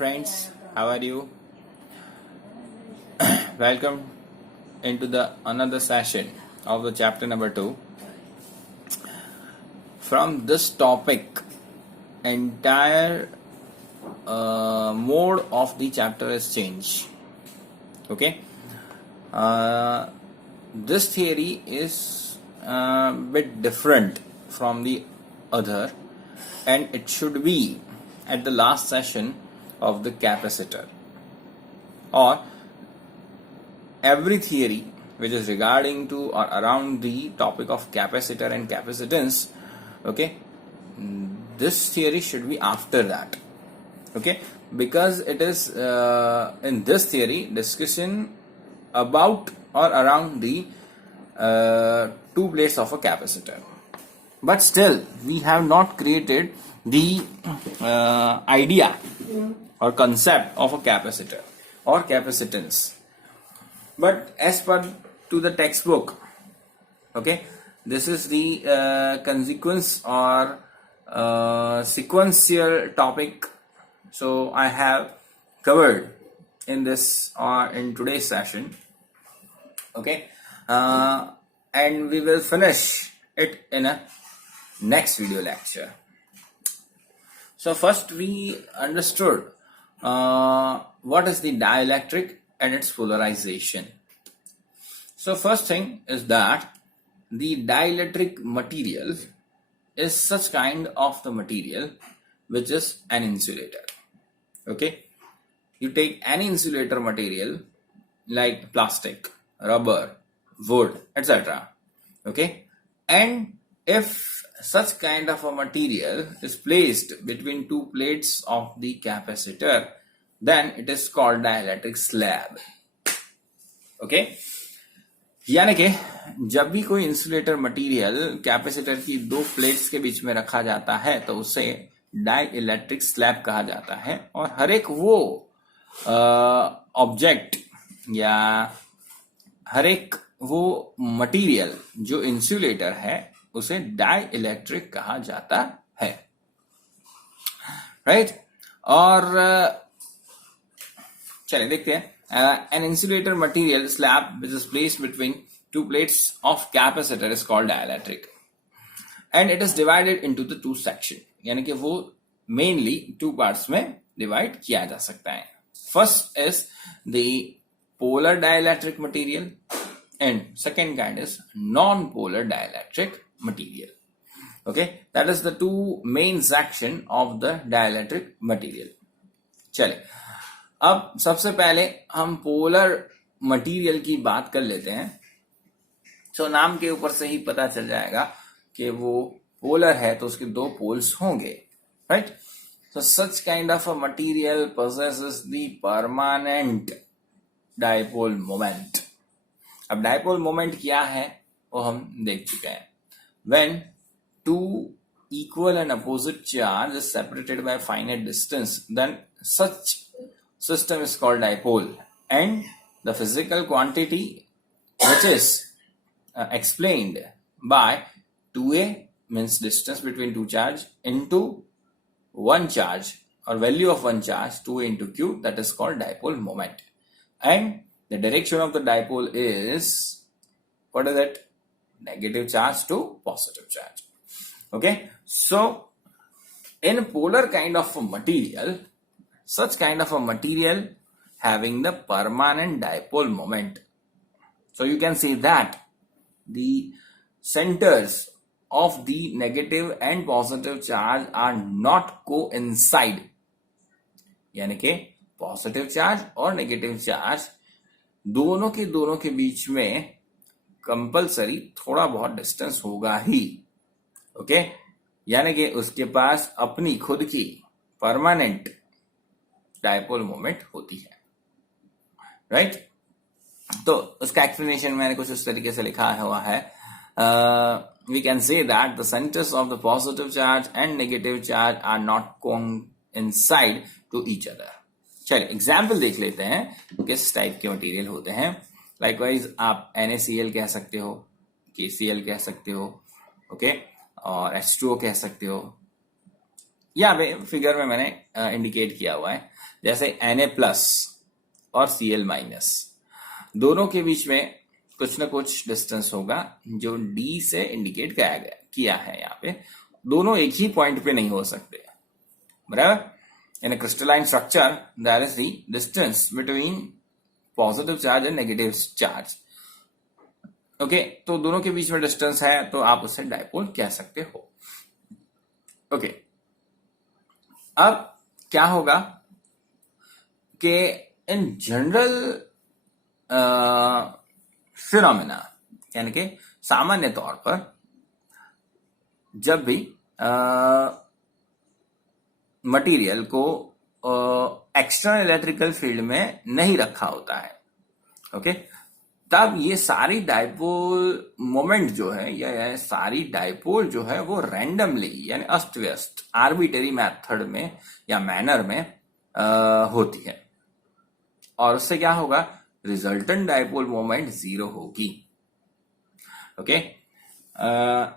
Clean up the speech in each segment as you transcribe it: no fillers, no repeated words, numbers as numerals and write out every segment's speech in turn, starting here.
friends, how are you? Welcome into the another session of the chapter number 2. From this topic, entire mode of the chapter is changed. Okay, this theory is a bit different from the other, and it should be at the last session of the capacitor, or every theory which is regarding to or around the topic of capacitor and capacitance. Okay, this theory should be after that. Okay, because it is in this theory discussion about or around the two plates of a capacitor, but still we have not created the idea or concept of a capacitor or capacitance. But as per to the textbook, okay, this is the consequence or sequential topic. So I have covered in this or in today's session. Okay, and we will finish it in a next video lecture. So first we understood what is the dielectric and its polarization. So first thing is that the dielectric material is such kind of the material which is an insulator. Okay, you take any insulator material like plastic, rubber, wood, etc. Okay, and if such kind of a material is placed between two plates of the capacitor, then it is called dielectric slab. Okay, यानी कि जब भी कोई insulator material capacitor की दो plates के बीच में रखा जाता है तो उसे डाइइलेक्ट्रिक स्लैब कहा जाता है, और हर एक वो ऑब्जेक्ट या हर एक वो मटेरियल जो इंसुलेटर है उसे डाइइलेक्ट्रिक कहा जाता है, राइट। और चलिए देखते हैं, an insulator material slab which is placed between two plates of capacitor is called dielectric, and it is divided into the two section, यानी कि वो mainly two parts में divide किया जा सकता है. First is the polar dielectric material and second kind is non-polar dielectric material. Okay, that is the two main section of the dielectric material. चलिए अब सबसे पहले हम पोलर मटेरियल की बात कर लेते हैं. तो नाम के ऊपर से ही पता चल जाएगा कि वो पोलर है तो उसके दो पोल्स होंगे, right. So such kind of a material possesses the permanent dipole moment. अब dipole moment क्या है वो हम देख चुके हैं. When two equal and opposite charge is separated by a finite distance, then such system is called dipole, and the physical quantity which is explained by 2a means distance between two charge into one charge or value of one charge 2a into q, that is called dipole moment, and the direction of the dipole is, what is it, negative charge to positive charge. Okay, so in polar kind of a material, such kind of a material having the permanent dipole moment. So you can say that the centers of the negative and positive charge are not coincide. यानी कि positive charge और negative charge दोनों के बीच में compulsory थोड़ा बहुत distance होगा ही. Okay, यानी कि उसके पास अपनी खुद की परमानेंट डायपोल मोमेंट होती है, राइट. तो उसका एक्सप्लेनेशन मैंने कुछ उस तरीके से लिखा हुआ है. We can say that the centres of the positive charge and negative charge are not coincide to each other. चलिए एग्जाम्पल देख लेते हैं किस टाइप के मटेरियल होते हैं. लाइकवाइज आप NaCl कह सकते हो, KCl कह सकते हो, ओके, और H2O कह सकते हो. यहाँ पे फिगर में मैंने इंडिकेट किया हुआ है, जैसे Na+ और Cl-, दोनों के बीच में कुछ ना कुछ डिस्टेंस होगा जो D से इंडिकेट किया है यहाँ पे। दोनों एक ही पॉइंट पे नहीं हो सकते, बराबर। In crystalline structure there is the distance between positive charge and negative charge. Okay, तो दोनों के बीच में डिस्टेंस है तो आप उसे डायपोल कह सकते हो। ओके, अब क्या होगा कि इन जनरल फिनोमेना, यानी कि सामान्य तौर पर जब भी मटेरियल को एक्सटर्नल इलेक्ट्रिकल फील्ड में नहीं रखा होता है, ओके, तब ये सारी डायपोल मोमेंट जो है या सारी डायपोल जो है वो रैंडमली यानी अस्त व्यस्त आर्बिटरी मेथड में या मैनर में होती है, और उससे क्या होगा, रिजल्टेंट डायपोल मोमेंट 0 होगी। Okay,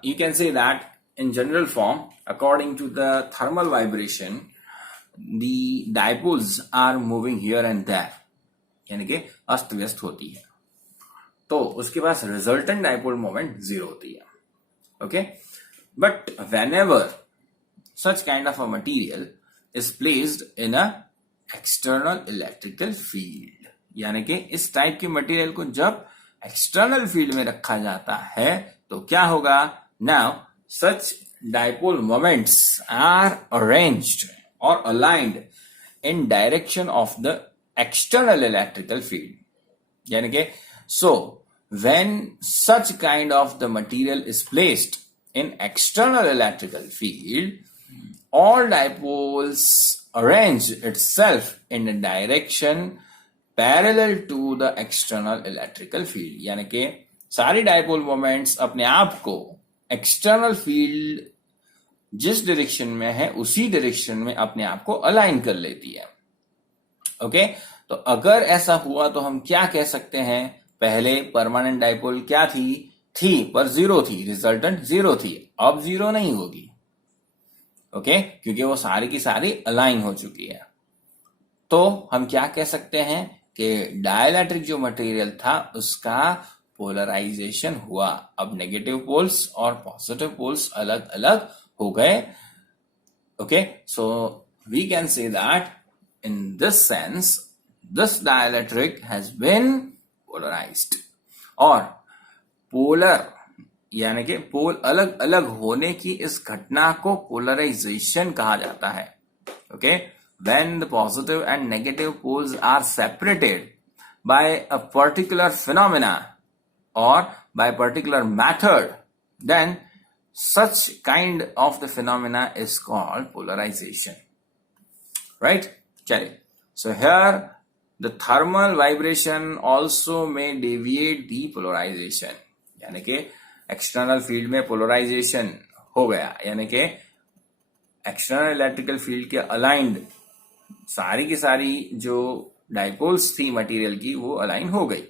you can say that in general form, according to the thermal vibration, the dipoles are moving here and there, यानी कि अस्त व्यस्त होती है, तो उसके पास रिजल्टेंट डायपोल मोमेंट 0 होती है। Okay, but whenever such kind of a material is placed in a external electrical field, यानी कि इस टाइप की मटेरियल को जब एक्सटर्नल फील्ड में रखा जाता है तो क्या होगा, now such dipole moments are arranged और aligned in direction of the external electrical field, यानी कि so when such kind of the material is placed in external electrical field, all dipoles arrange itself in a direction parallel to the external electrical field, यानी कि सारी dipole moments अपने आप को external field जिस direction में है उसी डायरेक्शन में अपने आप को अलाइन कर लेती है। ओके, तो अगर ऐसा हुआ तो हम क्या कह सकते हैं, पहले परमानेंट डायपोल क्या थी पर 0 थी, रिजल्टेंट 0 थी, अब 0 नहीं होगी। ओके, क्योंकि वो सारी की सारी अलाइन हो चुकी है। तो हम क्या कह सकते हैं कि डाइलेक्ट्रिक जो मटेरियल था उसका पोलराइजेशन हुआ, अब नेगेटिव पोल्स और पॉजिटिव पोल्स अलग अलग हो गए। Okay, so we can say that in this sense this dielectric has been polarised, और पोलर यानी कि पोल अलग अलग होने की इस घटना को पोलराइजेशन कहा जाता है। Okay, when the positive and negative poles are separated by a particular phenomena और by particular method, then such kind of the phenomena is called polarization, right. चलिए, so here the thermal vibration also may deviate the polarization, यानी कि external field में polarisation हो गया, यानी कि external electrical field के अलाइंड सारी की सारी जो डायपोल्स थी मटेरियल की वो अलाइन हो गई,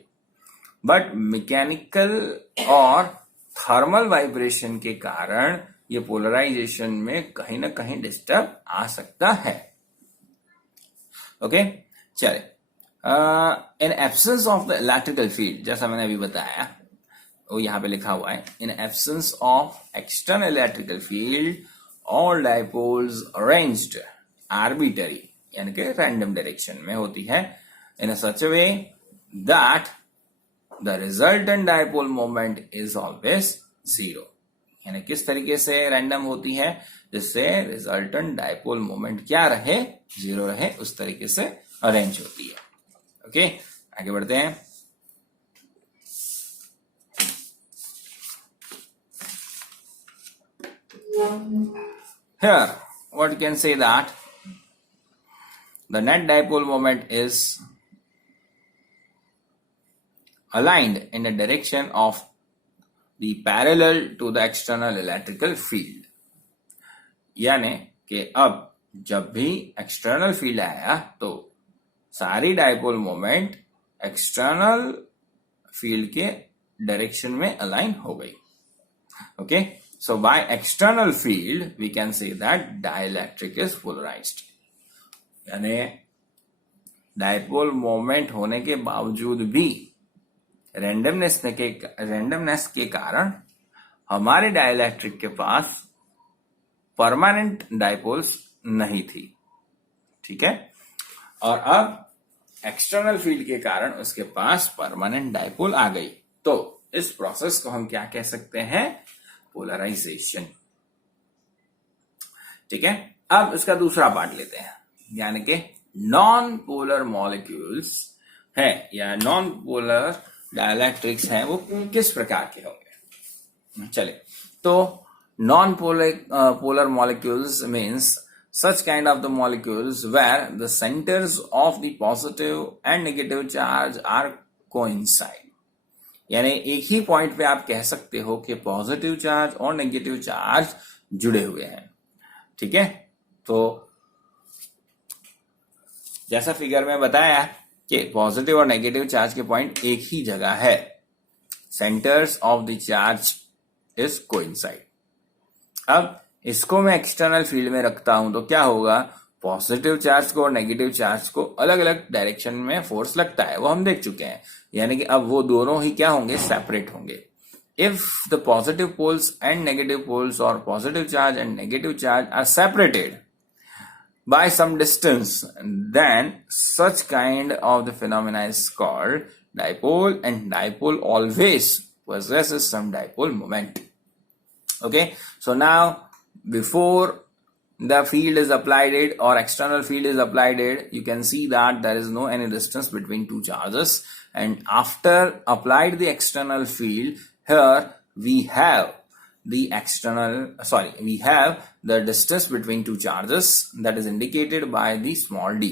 बट मैकेनिकल और थर्मल वाइब्रेशन के कारण ये पोलराइजेशन में कहीं ना कहीं डिस्टर्ब आ सकता है। ओके, चले, इन absence of the electrical field, जैसा मैंने अभी बताया वो यहाँ पे लिखा हुआ है, in absence of external electrical field all dipoles arranged arbitrary, यानी कि रैंडम डायरेक्शन में होती है, in such way that the resultant dipole moment is always 0, यानी किस तरीके से रैंडम होती है, जिससे रिजल्टेंट डायपोल मोमेंट क्या रहे, 0 रहे, उस तरीके से अरेंज होती है। ओके, आगे बढ़ते हैं। Here, what you can say that the net dipole moment is aligned in the direction of the parallel to the external electrical field, यानी कि अब जब भी एक्सटर्नल फील्ड आया तो सारी डायपोल मोमेंट एक्सटर्नल फील्ड के डायरेक्शन में अलाइन हो गई। Okay, So by external field we can say that dielectric is polarized. यानी डायपोल मोमेंट होने के बावजूद भी रेंडमनेस के कारण हमारे डाइलेक्ट्रिक के पास परमानेंट डायपोल्स नहीं थी. ठीक है, और अब एक्सटर्नल फील्ड के कारण उसके पास परमानेंट डायपोल आ गई. तो इस प्रोसेस को हम क्या कह सकते हैं? पोलराइजेशन. ठीक है, अब इसका दूसरा पार्ट लेते हैं, यानी कि नॉन पोलर मॉलिक्यूल्स है या नॉन पोलर डाइलेक्ट्रिक्स हैं, वो किस प्रकार के होंगे. चले, तो non polar molecules means such kind of the molecules where the centers of the positive and negative charge are coincide. यानी एक ही पॉइंट पे आप कह सकते हो कि पॉजिटिव चार्ज और नेगेटिव चार्ज जुड़े हुए हैं. ठीक है, तो जैसा फिगर में बताया कि पॉजिटिव और नेगेटिव चार्ज के पॉइंट एक ही जगह है. Centres of the charge is coincide. अब इसको मैं एक्सटर्नल फील्ड में रखता हूं तो क्या होगा? पॉजिटिव चार्ज को और नेगेटिव चार्ज को अलग अलग डायरेक्शन में फोर्स लगता है, वो हम देख चुके हैं. यानी कि अब वो दोनों ही क्या होंगे? सेपरेट होंगे. If the positive poles and negative poles और positive charge and negative charge are separated by some distance, then such kind of the phenomena is called dipole, and dipole always possesses some dipole moment. Okay, so now before the field is applied it or external field is applied it, you can see that there is no any distance between two charges, and after applied the external field, here we have we have the distance between two charges that is indicated by the small d.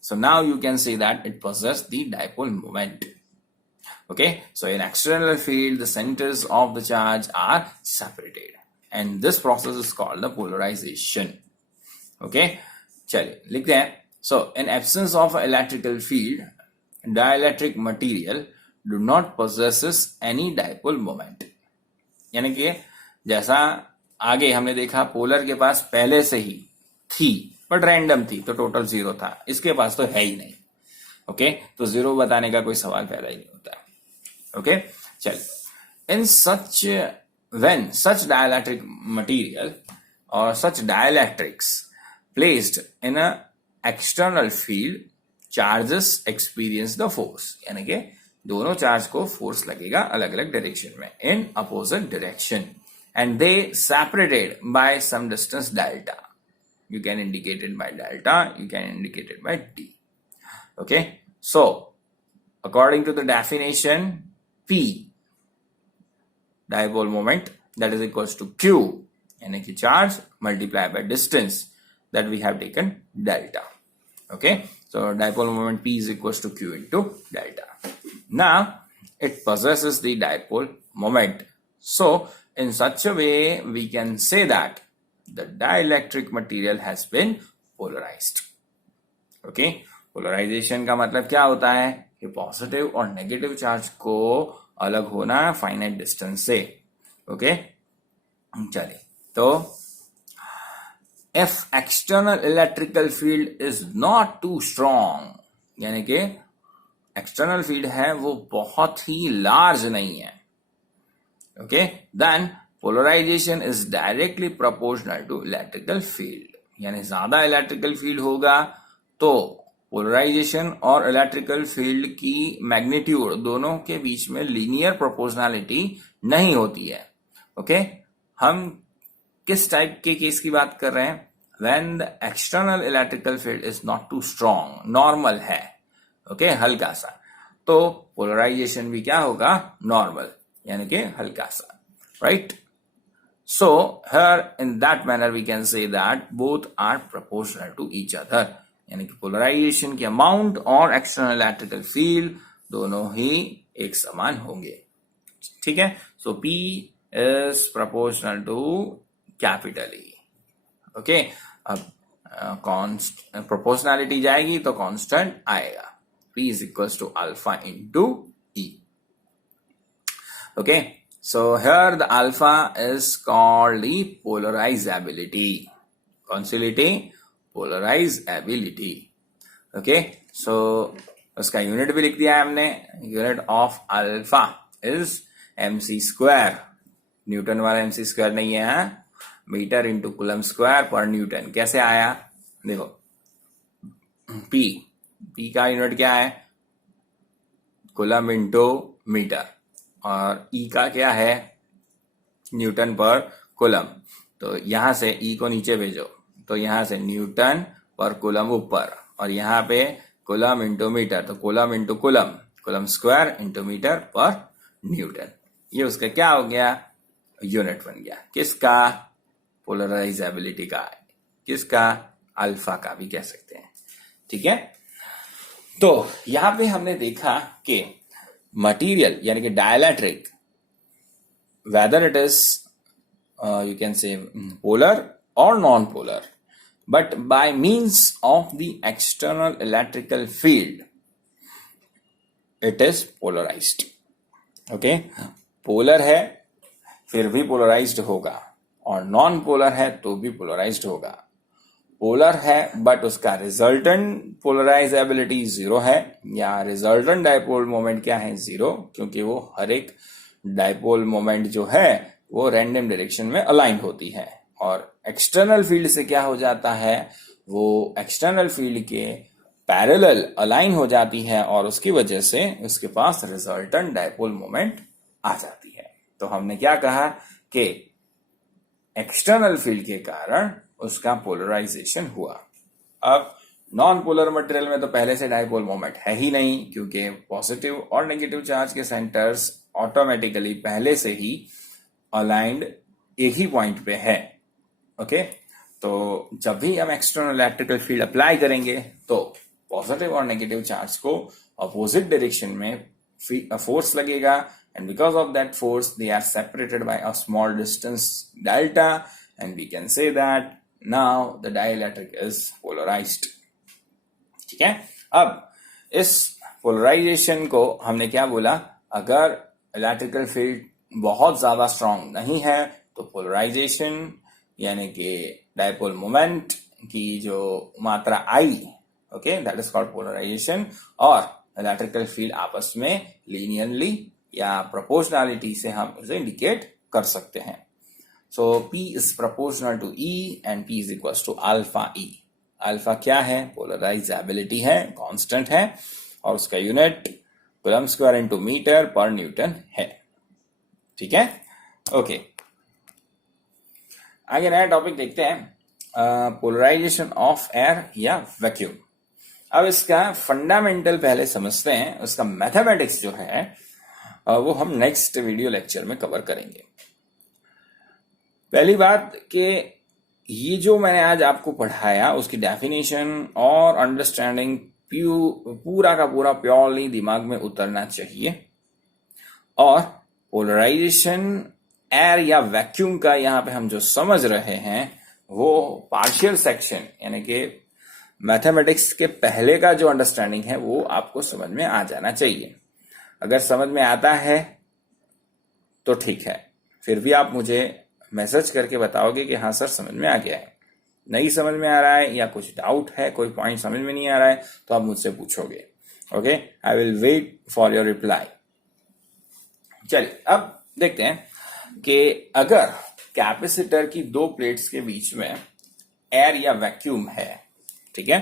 So now you can say that it possesses the dipole moment. Okay, so in external field the centers of the charge are separated, and this process is called the polarization. Okay, चलिए लिखते हैं. So in absence of electrical field, dielectric material do not possesses any dipole moment. यानी कि जैसा आगे हमने देखा, polar के पास पहले से ही थी बट रैंडम थी तो टोटल 0 था. इसके पास तो है ही नहीं. ओके, तो 0 बताने का कोई सवाल पैदा ही नहीं होता. ओके, चल, इन सच when such dielectric material or such dielectrics placed in a external field, charges experience the force. यानी कि दोनों चार्ज को फोर्स लगेगा अलग अलग डायरेक्शन में, in opposite direction, and they separated by some distance delta. You can indicate it by delta, you can indicate it by d. Okay, so according to the definition, P dipole moment, that is equals to Q, यानी कि charge multiplied by distance that we have taken delta. Okay, so dipole moment P is equals to Q into delta. Now it possesses the dipole moment. So in such a way we can say that the dielectric material has been polarized. Okay, polarization का मतलब क्या होता है कि positive और negative charge को अलग होना फाइनाइट डिस्टेंस से. ओके, चलिए, तो if external electrical field is not too strong, यानी कि एक्सटर्नल फील्ड है वो बहुत ही लार्ज नहीं है, okay, then polarization is directly proportional to electrical field. यानी ज्यादा इलेक्ट्रिकल फील्ड होगा तो पोलराइजेशन और इलेक्ट्रिकल फील्ड की मैग्नीट्यूड दोनों के बीच में लीनियर प्रोपोर्शनैलिटी नहीं होती है. ओके, हम किस टाइप के केस की बात कर रहे हैं? When the external electrical field is not too strong, normal है. ओके, हल्का सा, तो पोलराइजेशन भी क्या होगा? नॉर्मल, यानी कि हल्का सा. Right, so here in that manner we can say that both are proportional to each other, यानी कि पोलराइजेशन की अमाउंट और एक्सटर्नल इलेक्ट्रिकल फील्ड दोनों ही एक समान होंगे. ठीक है, so P is proportional to capital E. Okay, अब प्रोपोर्शनैलिटी जाएगी तो कांस्टेंट आएगा. P is equals to alpha into E. Okay, So here the alpha is called the polarizability. Consolidity, polarizability. Okay, so उसका यूनिट भी लिख दिया है हमने. Unit of alpha is mc square. Newton वाला mc स्क्वायर नहीं है, मीटर इंटू कूलम स्क्वायर पर न्यूटन. कैसे आया देखो, p का यूनिट क्या है, कूलम इंटू मीटर, और E का क्या है, न्यूटन पर कूलम. तो यहां से E को नीचे भेजो, तो यहां से न्यूटन पर कूलम ऊपर, और यहाँ पे कूलम इंटू मीटर, तो coulomb into coulomb, coulomb square into metre per newton. ये उसका क्या हो गया, यूनिट बन गया. किसका, पोलराइजेबिलिटी का. किसका, अल्फा का भी कह सकते हैं. ठीक है. तो यहां पे हमने देखा कि मटेरियल यानी कि dielectric, whether it is you can say polar और non polar, but by means of the external electrical field it is polarized. okay, polar है फिर भी पोलराइज्ड होगा, और नॉन पोलर है तो भी पोलराइज्ड होगा. पोलर है बट उसका रिजल्टेंट पोलराइजेबिलिटी जीरो है, या रिजल्टेंट डायपोल मोमेंट क्या है, जीरो, क्योंकि वो हर एक डायपोल मोमेंट जो है वो रैंडम डायरेक्शन में अलाइन होती है. और एक्सटर्नल फील्ड से क्या हो जाता है, वो एक्सटर्नल फील्ड के पैरेलल अलाइन हो जाती है, और उसकी वजह से उसके पास रिजल्टेंट डायपोल मोमेंट आ जाती है. तो हमने क्या कहा कि एक्सटर्नल फील्ड के कारण उसका पोलराइजेशन हुआ. अब नॉन पोलर मटेरियल में तो पहले से डायपोल मोमेंट है ही नहीं, क्योंकि पॉजिटिव और नेगेटिव चार्ज के सेंटर्स ऑटोमेटिकली पहले से ही अलाइंड एक ही पॉइंट पे है. ओके, तो जब भी हम एक्सटर्नल इलेक्ट्रिकल फील्ड अप्लाई करेंगे तो पॉजिटिव और नेगेटिव चार्ज को अपोजिट डायरेक्शन में फोर्स लगेगा, and because of that force they are separated by a small distance delta, and we can say that now the dielectric is polarised. ठीक है. अब इस पोलराइजेशन को हमने क्या बोला, अगर इलेक्ट्रिकल फील्ड बहुत ज्यादा स्ट्रांग नहीं है तो पोलराइजेशन यानी कि डायपोल मोमेंट की जो मात्रा आई, okay, that is called polarization, और इलेक्ट्रिकल फील्ड आपस में लीनियरली या प्रोपोर्शनलिटी से हम इसे इंडिकेट कर सकते हैं. So P is proportional to E and P is equal to alpha E. Alpha क्या है, पोलराइजेबिलिटी है, कांस्टेंट है, और उसका unit coulomb square into metre per newton है. ठीक है. ओके, आगे नया टॉपिक देखते हैं, पोलराइजेशन ऑफ एयर या वैक्यूम. अब इसका फंडामेंटल पहले समझते हैं, उसका मैथमेटिक्स जो है वो हम नेक्स्ट वीडियो लेक्चर में कवर करेंगे. पहली बात कि ये जो मैंने आज आपको पढ़ाया उसकी डेफिनेशन और अंडरस्टैंडिंग पूरा का पूरा प्योरली दिमाग में उतरना चाहिए. और पोलराइजेशन एयर या वैक्यूम का यहाँ पे हम जो समझ रहे हैं वो पार्शियल सेक्शन यानी कि मैथमेटिक्स के पहले का जो अंडरस्टैंडिंग है वो आपको समझ में आ जाना चाहिए. अगर समझ में आता है तो ठीक है, फिर भी आप मुझे मैसेज करके बताओगे कि हाँ सर समझ में आ गया है. नहीं समझ में आ रहा है या कुछ डाउट है, कोई पॉइंट समझ में नहीं आ रहा है, तो आप मुझसे पूछोगे. Okay, I will wait for your reply. चलिए अब देखते हैं कि अगर कैपेसिटर की दो प्लेट्स के बीच में एयर या वैक्यूम है, ठीक है,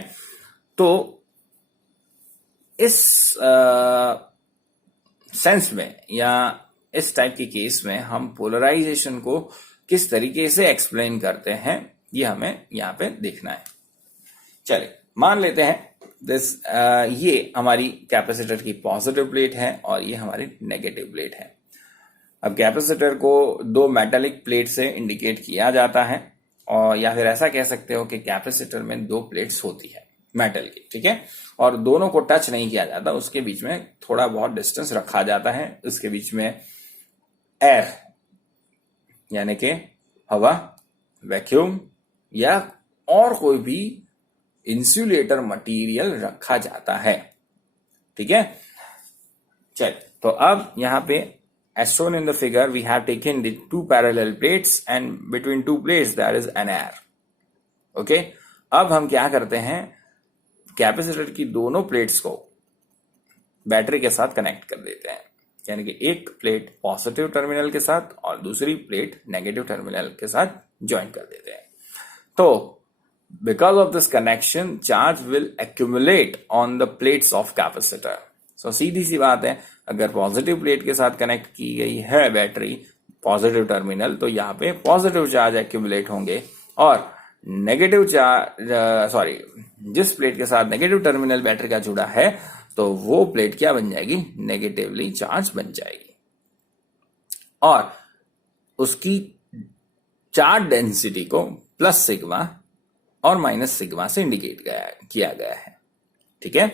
तो इस सेंस में या इस टाइप के केस में हम पोलराइजेशन को किस तरीके से एक्सप्लेन करते हैं ये हमें यहाँ पे देखना है. चलिए मान लेते हैं दिस ये हमारी कैपेसिटर की पॉजिटिव प्लेट है और ये हमारी नेगेटिव प्लेट है. अब कैपेसिटर को दो मेटालिक प्लेट से इंडिकेट किया जाता है, और या फिर ऐसा कह सकते हो कि कैपेसिटर में दो प्लेट्स होती है मेटल की, ठीक है, और दोनों को टच नहीं किया जाता, उसके बीच में थोड़ा बहुत डिस्टेंस रखा जाता है. उसके बीच में एयर यानी कि हवा, वैक्यूम या और कोई भी इंसुलेटर मटेरियल रखा जाता है. ठीक है. चल, तो अब यहाँ पे as shown in the figure, we have taken the two parallel plates and between two plates there is an air. Okay, अब हम क्या करते हैं, कैपेसिटर की दोनों प्लेट्स को बैटरी के साथ कनेक्ट कर देते हैं, यानी कि एक प्लेट पॉजिटिव टर्मिनल के साथ और दूसरी प्लेट नेगेटिव टर्मिनल के साथ ज्वाइन कर देते हैं. तो because of this connection, charge will accumulate on the plates of capacitor. So सीधी सी बात है, अगर पॉजिटिव प्लेट के साथ कनेक्ट की गई है बैटरी पॉजिटिव टर्मिनल, तो यहाँ पे पॉजिटिव चार्ज एक्यूमुलेट होंगे, और नेगेटिव चार्ज जिस प्लेट के साथ नेगेटिव टर्मिनल बैटरी का जुड़ा है, तो वो प्लेट क्या बन जाएगी, नेगेटिवली चार्ज बन जाएगी, और उसकी चार्ज डेंसिटी को प्लस सिग्मा और माइनस सिग्मा से इंडिकेट किया गया है. ठीक है,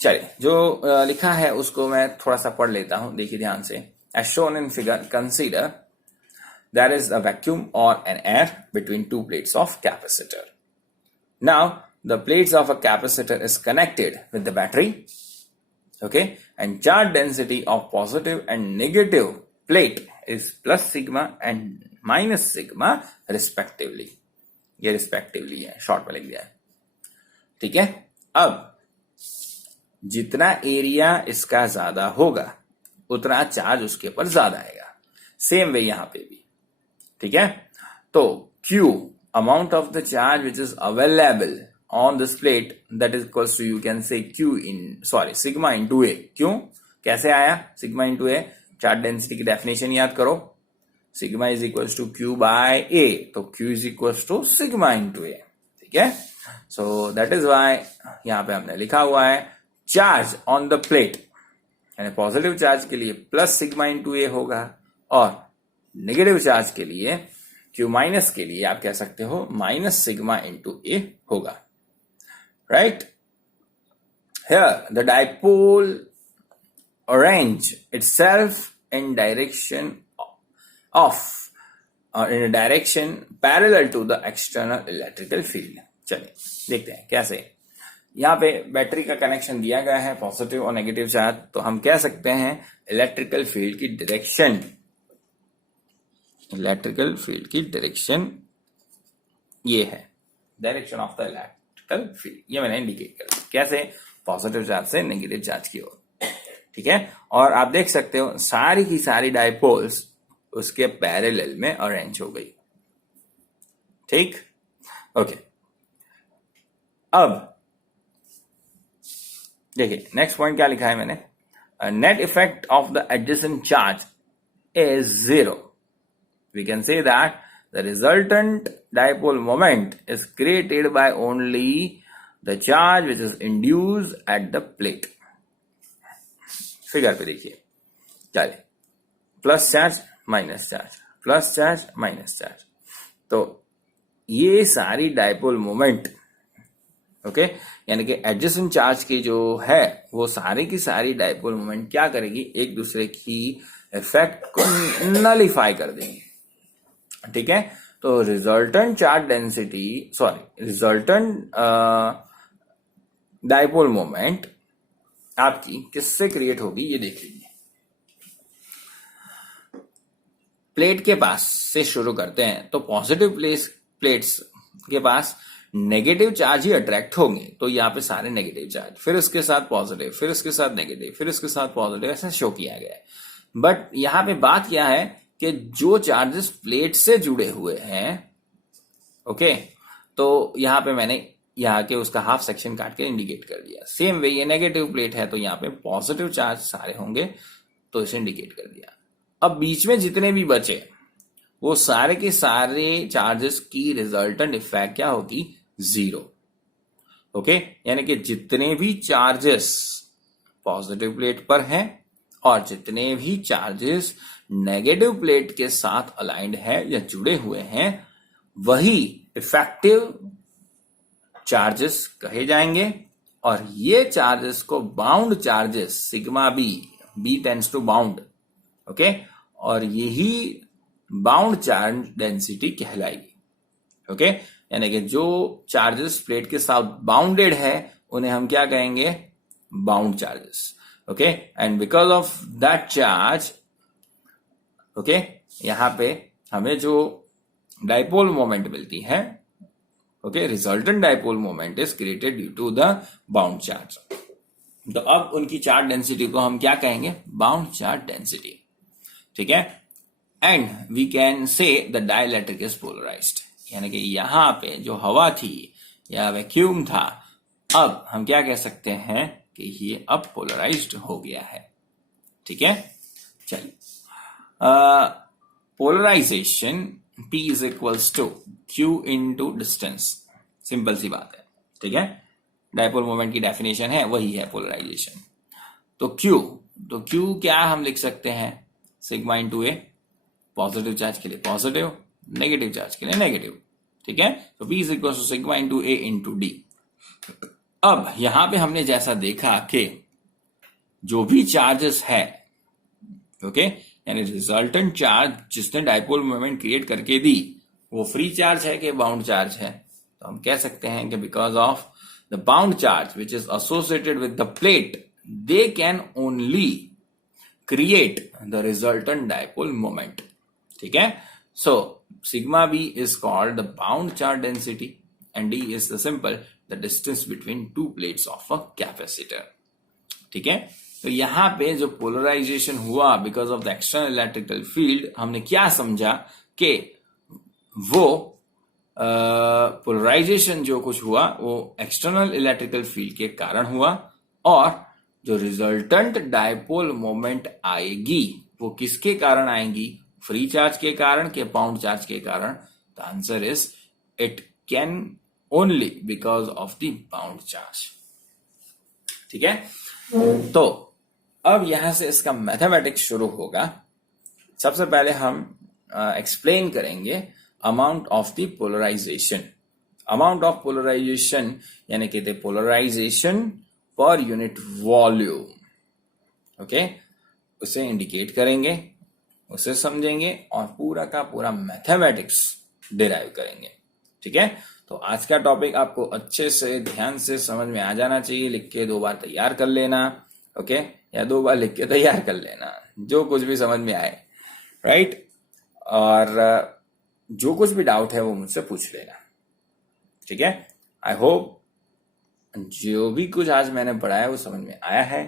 चलिए जो लिखा है उसको मैं थोड़ा सा पढ़ लेता हूं, देखिए ध्यान से. As shown in figure, consider there is a vacuum और an air between two plates of capacitor. Now the plates of a capacitor is connected with the battery. Okay, and charge density of positive and negative plate is plus sigma and minus sigma respectively. ये respectively है, short में लिख दिया है. ठीक है, अब जितना एरिया इसका ज्यादा होगा उतना चार्ज उसके ऊपर ज्यादा आएगा. सेम वे यहां पे भी. ठीक है, तो Q amount of the charge which is available on this plate, that is equals to, you can say sigma into A. क्यों, कैसे आया sigma into A? Charge density की डेफिनेशन याद करो, sigma is equals to Q by A, तो Q is equals to sigma into A. ठीक है, so that is why यहां पे हमने लिखा हुआ है चार्ज ऑन द प्लेट, यानी पॉजिटिव चार्ज के लिए प्लस सिग्मा इंटू ए होगा, और नेगेटिव चार्ज के लिए Q माइनस के लिए आप कह सकते हो माइनस सिग्मा इंटू ए होगा. Right, here the dipole arrange itself in direction in a direction parallel to the external electrical field. चलिए देखते हैं कैसे. यहाँ पे बैटरी का कनेक्शन दिया गया है, पॉजिटिव और नेगेटिव चार्ज, तो हम कह सकते हैं इलेक्ट्रिकल फील्ड की डायरेक्शन ये है, direction of the electrical field. ये मैंने इंडिकेट कर दिया. कैसे, पॉजिटिव चार्ज से नेगेटिव चार्ज की ओर. ठीक है, और आप देख सकते हो सारी की सारी डाइपोल्स उसके पैरेलल में अरेंज हो गई. ठीक, ओके. अब देखिए नेक्स्ट पॉइंट क्या लिखा है मैंने, net effect of the adjacent charge is zero. We can say that the resultant dipole moment is created by only the charge which is induced at the plate. Figure पे देखिए, चलिए plus charge minus charge, plus charge minus charge, तो ये सारी dipole moment, okay, यानी कि adjacent charge की जो है वो सारी की सारी डाइपोल मोमेंट क्या करेगी, एक दूसरे की इफेक्ट को नलिफाई कर देंगे. ठीक है, तो resultant charge density resultant dipole moment आपकी किससे क्रिएट होगी, ये देख लीजिए. प्लेट के पास से शुरू करते हैं, तो पॉजिटिव प्लेट्स के पास नेगेटिव चार्ज ही अट्रैक्ट होंगे, तो यहाँ पे सारे नेगेटिव चार्ज, फिर उसके साथ पॉजिटिव, फिर उसके साथ नेगेटिव, फिर उसके साथ पॉजिटिव, ऐसा शो किया गया है. बट यहाँ पे बात क्या है कि जो चार्जेस प्लेट से जुड़े हुए हैं, ओके, तो यहाँ पे मैंने यहाँ के उसका हाफ सेक्शन काट के इंडिकेट कर दिया. सेम वे ये नेगेटिव प्लेट है, तो यहाँ पे पॉजिटिव चार्ज सारे होंगे, तो इसे इंडिकेट कर दिया. अब बीच में जितने भी बचे वो सारे के सारे चार्जेस की रिजल्टेंट इफेक्ट क्या होगी, जीरो. ओके, यानी कि जितने भी चार्जेस पॉजिटिव प्लेट पर हैं और जितने भी चार्जेस नेगेटिव प्लेट के साथ अलाइंड है या जुड़े हुए हैं, वही इफेक्टिव चार्जेस कहे जाएंगे. और ये चार्जेस को bound charges, sigma B tends to bound, okay, और यही बाउंड चार्ज डेंसिटी कहलाएगी. ओके, यानी कि जो चार्जेस प्लेट के साथ बाउंडेड है उन्हें हम क्या कहेंगे, bound charges. Okay, and because of that charge, okay, यहां पे हमें जो डाइपोल मोमेंट मिलती है, okay, resultant dipole moment is created due to the bound charge. तो अब उनकी चार्ज डेंसिटी को हम क्या कहेंगे? बाउंड चार्ज डेंसिटी, ठीक है। And we can say the dielectric is polarised, यानी कि यहां पे जो हवा थी या वैक्यूम था, अब हम क्या कह सकते हैं कि ये अब पोलराइज्ड हो गया है, ठीक है। चलिए, polarization P is equals to Q into distance, simple सी बात है, ठीक है। डाइपोल मोमेंट की डेफिनेशन है, वही है पोलराइजेशन। तो Q क्या हम लिख सकते हैं? सिग्मा इंटू ए, पॉजिटिव चार्ज के लिए पॉजिटिव, नेगेटिव चार्ज के लिए नेगेटिव, ठीक है। तो P is equal to sigma into A into D. अब यहां पे हमने जैसा देखा कि जो भी चार्जेस है, ओके, यानी रिजल्टेंट चार्ज जिसने डाइपोल मोमेंट क्रिएट करके दी, वो फ्री चार्ज है कि बाउंड चार्ज है? तो हम कह सकते हैं कि because of the bound charge which is associated with the plate, they can only create the resultant dipole moment, ठीक है। So sigma B is called the bound charge density and D is the simple the distance between two plates of a capacitor, ठीक है। तो यहां पे जो polarisation हुआ because of the external electrical field, हमने क्या समझा कि वो पोलराइजेशन जो कुछ हुआ वो एक्सटर्नल इलेक्ट्रिकल फील्ड के कारण हुआ, और जो रिजल्टेंट डाइपोल मोमेंट आएगी वो किसके कारण आएगी? फ्री चार्ज के कारण के बाउंड चार्ज के कारण? The answer is it can only because of the bound charge, ठीक है। तो अब यहां से इसका मैथमेटिक्स शुरू होगा। सबसे पहले हम एक्सप्लेन करेंगे amount of the polarisation. Amount of polarisation यानी कि the polarisation per unit volume, okay, उसे इंडिकेट करेंगे, उसे समझेंगे और पूरा का पूरा मैथमेटिक्स डिराइव करेंगे, ठीक है। तो आज का टॉपिक आपको अच्छे से ध्यान से समझ में आ जाना चाहिए। लिख के 2 बार तैयार कर लेना, ओके, या 2 बार लिख के तैयार कर लेना, जो कुछ भी समझ में आए, राइट। और जो कुछ भी डाउट है वो मुझसे पूछ लेना, ठीक है। आई होप जो भी कुछ आज मैंने पढ़ाया वो समझ में आया है,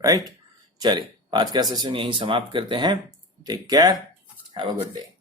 राइट। चलिए, आज का सेशन यहीं समाप्त करते हैं। Take care, have a good day.